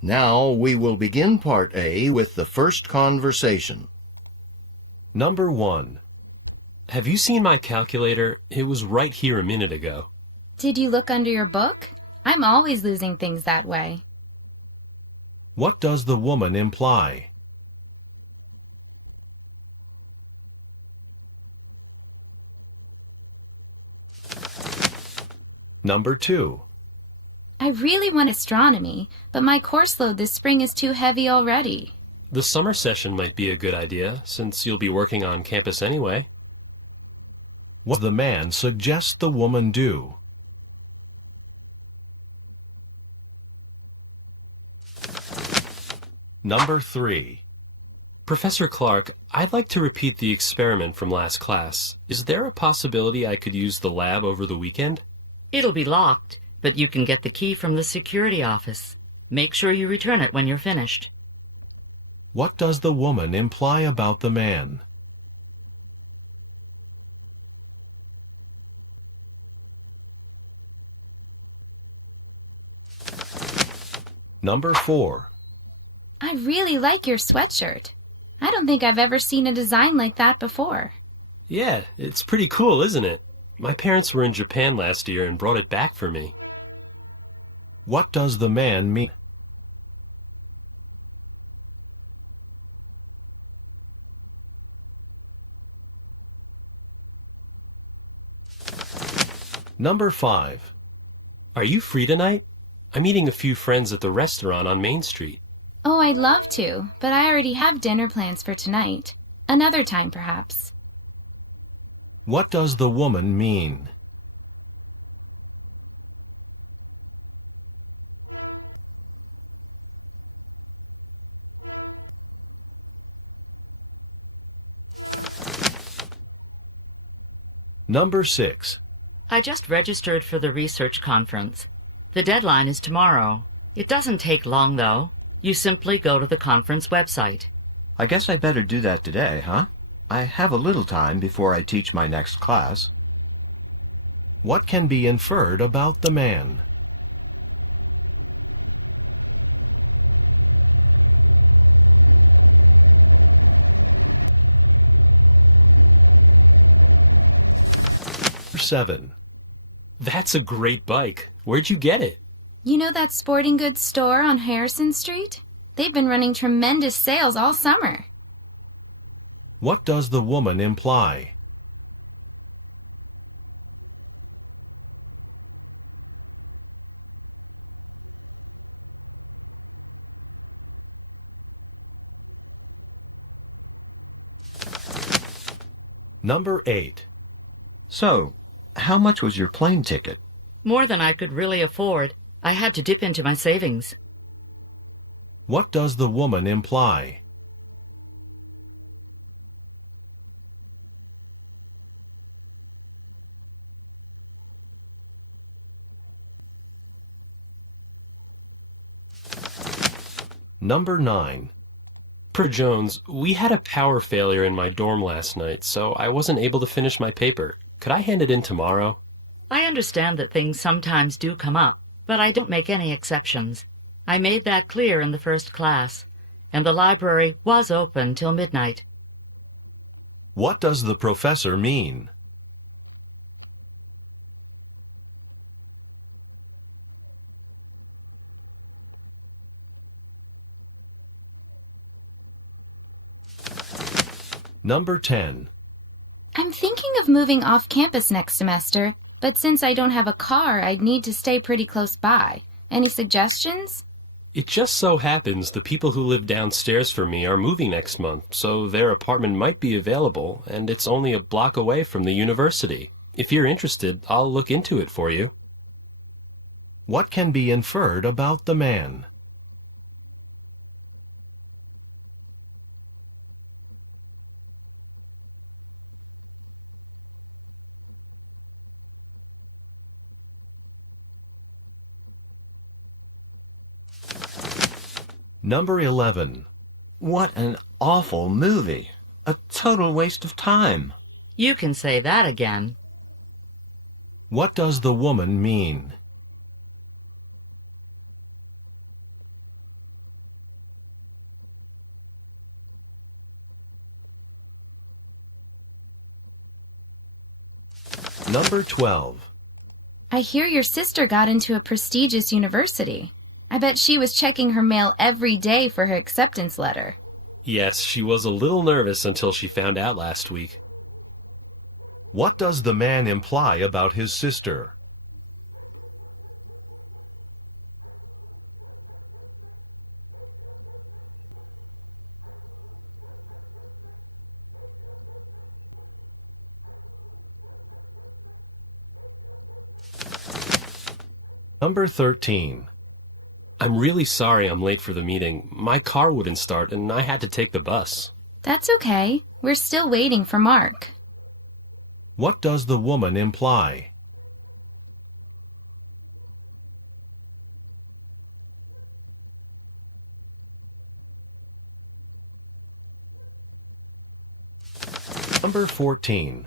Now we will begin Part A with the first conversation. Number 1. Have you seen my calculator? It was right here a minute ago. Did you look under your book? I'm always losing things that way. What does the woman imply? Number 2. I really want astronomy, but my course load this spring is too heavy already. The summer session might be a good idea, since you'll be working on campus anyway. What does the man suggest the woman do? Number 3. Professor Clark, I'd like to repeat the experiment from last class. Is there a possibility I could use the lab over the weekend? It'll be locked, but you can get the key from the security office. Make sure you return it when you're finished. What does the woman imply about the man? Number 4. I really like your sweatshirt. I don't think I've ever seen a design like that before. Yeah, it's pretty cool, isn't it? My parents were in Japan last year and brought it back for me. What does the man mean? Number 5. Are you free tonight? I'm meeting a few friends at the restaurant on Main Street. Oh, I'd love to, but I already have dinner plans for tonight. Another time, perhaps. What does the woman mean? Number 6. I just registered for the research conference. The deadline is tomorrow. It doesn't take long, though. You simply go to the conference website. I guess I better do that today, huh? I have a little time before I teach my next class. What can be inferred about the man? Number 7. That's a great bike. Where'd you get it? You know that sporting goods store on Harrison Street? They've been running tremendous sales all summer. What does the woman imply? Number 8. So, how much was your plane ticket? More than I could really afford. I had to dip into my savings. What does the woman imply? Number 9. Per Jones, we had a power failure in my dorm last night, so I wasn't able to finish my paper. Could I hand it in tomorrow? I understand that things sometimes do come up, but I don't make any exceptions. I made that clear in the first class, and the library was open till midnight. What does the professor mean? Number 10. I'm thinking of moving off campus next semester, but since I don't have a car, I'd need to stay pretty close by. Any suggestions? It just so happens the people who live downstairs from me are moving next month, so their apartment might be available, and it's only a block away from the university. If you're interested, I'll look into it for you. What can be inferred about the man? Number 11. What an awful movie. A total waste of time. You can say that again. What does the woman mean? Number 12. I hear your sister got into a prestigious university. I bet she was checking her mail every day for her acceptance letter. Yes, she was a little nervous until she found out last week. What does the man imply about his sister? Number 13. I'm really sorry I'm late for the meeting. My car wouldn't start and I had to take the bus. That's okay. We're still waiting for Mark. What does the woman imply? Number 14.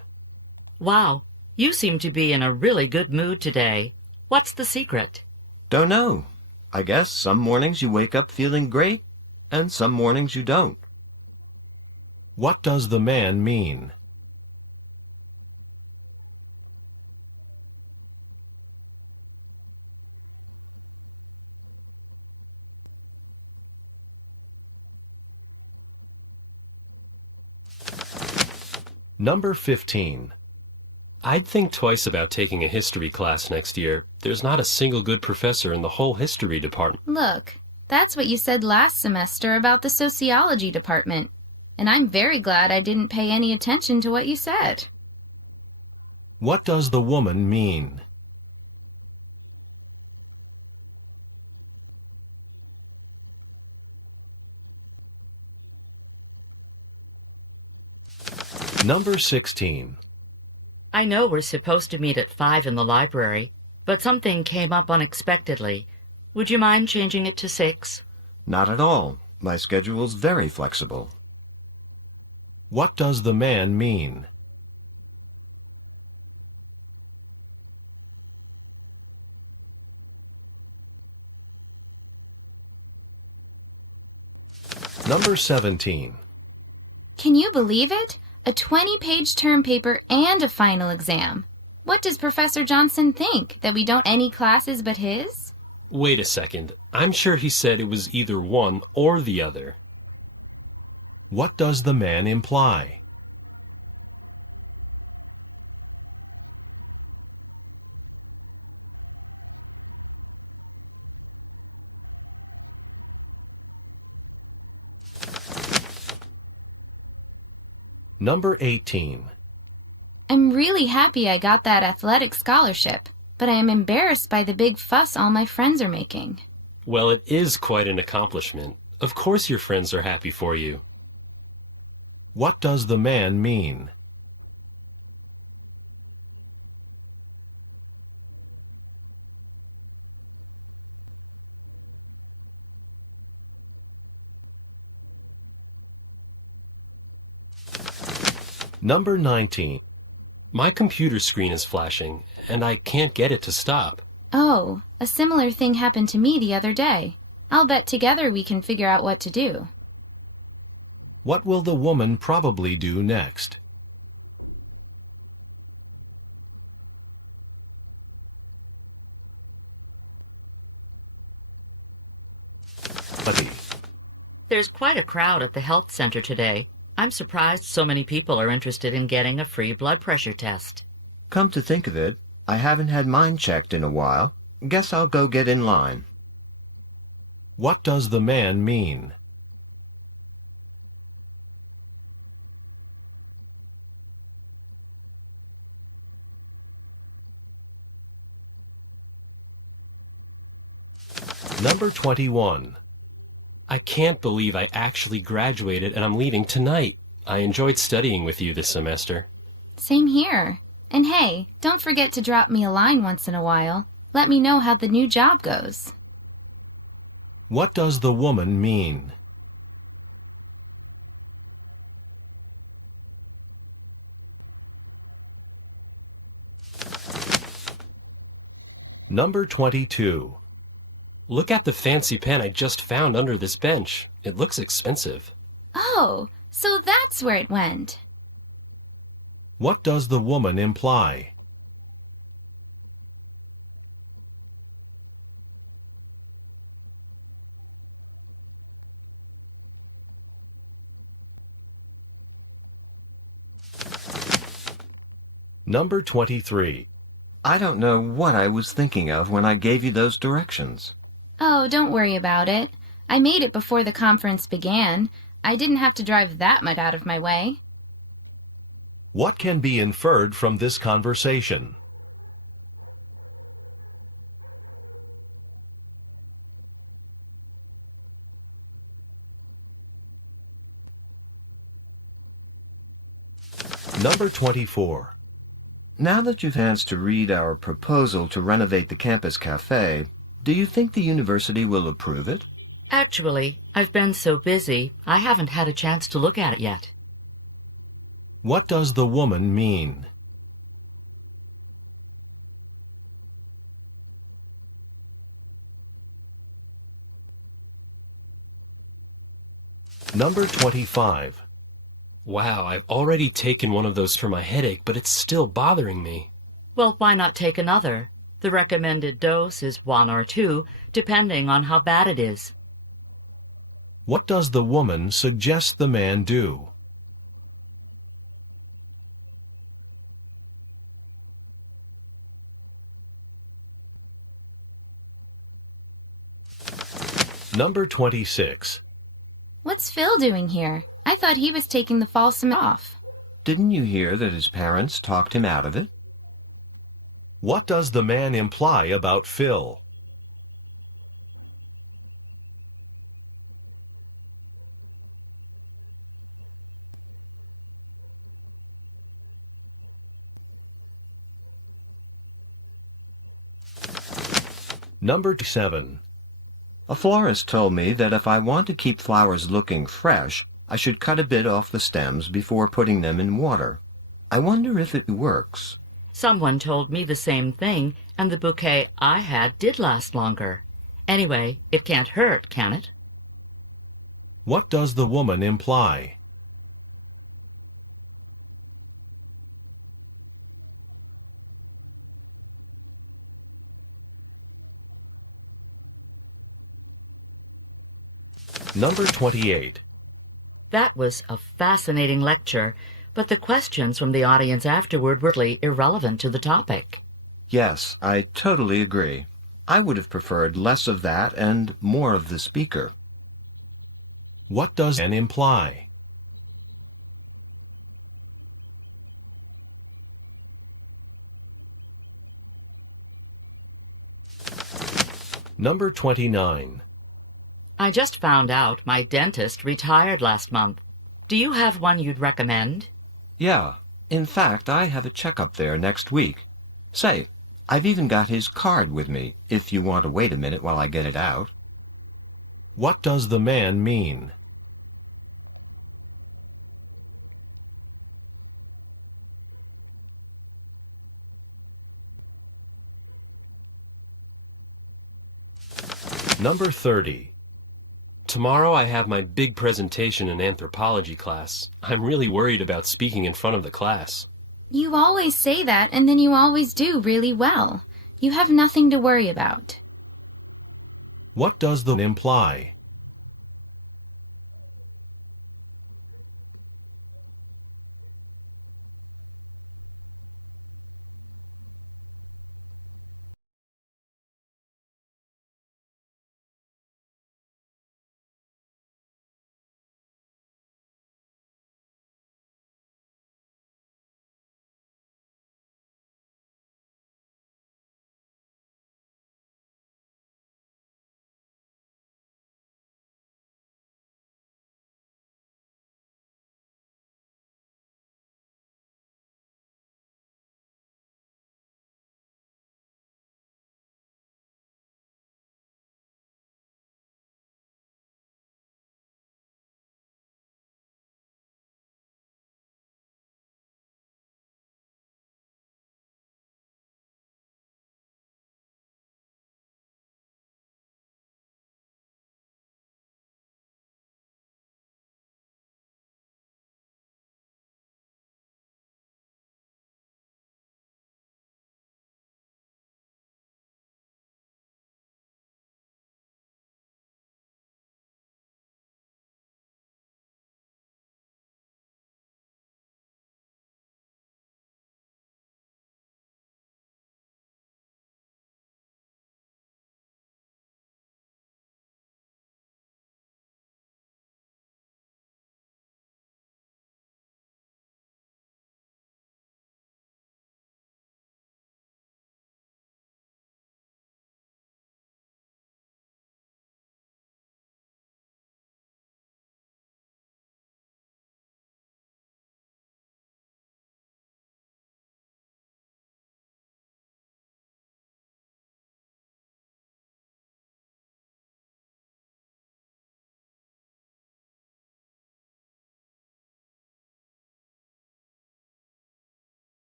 Wow, you seem to be in a really good mood today. What's the secret? Don't know. I guess some mornings you wake up feeling great, and some mornings you don't. What does the man mean? Number 15. I'd think twice about taking a history class next year. There's not a single good professor in the whole history department. Look, that's what you said last semester about the sociology department. And I'm very glad I didn't pay any attention to what you said. What does the woman mean? Number 16. I know we're supposed to meet at 5 in the library, but something came up unexpectedly. Would you mind changing it to 6? Not at all. My schedule's very flexible. What does the man mean? Number 17. Can you believe it? A 20-page term paper and a final exam. What does Professor Johnson think? That we don't any classes but his? Wait a second. I'm sure he said it was either one or the other. What does the man imply? Number 18. I'm really happy I got that athletic scholarship, but I am embarrassed by the big fuss all my friends are making. Well, it is quite an accomplishment. Of course your friends are happy for you. What does the man mean? Number 19. My computer screen is flashing, and I can't get it to stop. Oh, a similar thing happened to me the other day. I'll bet together we can figure out what to do. What will the woman probably do next? Buddy. There's quite a crowd at the health center today. I'm surprised so many people are interested in getting a free blood pressure test. Come to think of it, I haven't had mine checked in a while. Guess I'll go get in line. What does the man mean? Number 21. I can't believe I actually graduated and I'm leaving tonight. I enjoyed studying with you this semester. Same here. And hey, don't forget to drop me a line once in a while. Let me know how the new job goes. What does the woman mean? Number 22. Look at the fancy pen I just found under this bench. It looks expensive. Oh, so that's where it went. What does the woman imply? Number 23. I don't know what I was thinking of when I gave you those directions. Oh, don't worry about it. I made it before the conference began. I didn't have to drive that much out of my way. What can be inferred from this conversation? Number 24. Now that you've had a chance to read our proposal to renovate the campus cafe, do you think the university will approve it? Actually, I've been so busy, I haven't had a chance to look at it yet. What does the woman mean? Number 25. Wow, I've already taken one of those for my headache, but it's still bothering me. Well, why not take another? The recommended dose is 1 or 2, depending on how bad it is. What does the woman suggest the man do? Number 26. What's Phil doing here? I thought he was taking the fall semester off. Didn't you hear that his parents talked him out of it? What does the man imply about Phil? Number 7. A florist told me that if I want to keep flowers looking fresh, I should cut a bit off the stems before putting them in water. I wonder if it works. Someone told me the same thing, and the bouquet I had did last longer. Anyway, it can't hurt, can it? What does the woman imply? Number 28. That was a fascinating lecture, but the questions from the audience afterward were really irrelevant to the topic. Yes, I totally agree. I would have preferred less of that and more of the speaker. What does an imply? Number 29. I just found out my dentist retired last month. Do you have one you'd recommend? Yeah, in fact, I have a checkup there next week. Say, I've even got his card with me, if you want to wait a minute while I get it out. What does the man mean? Number 30. Tomorrow I have my big presentation in anthropology class. I'm really worried about speaking in front of the class. You always say that, and then you always do really well. You have nothing to worry about. What does the imply?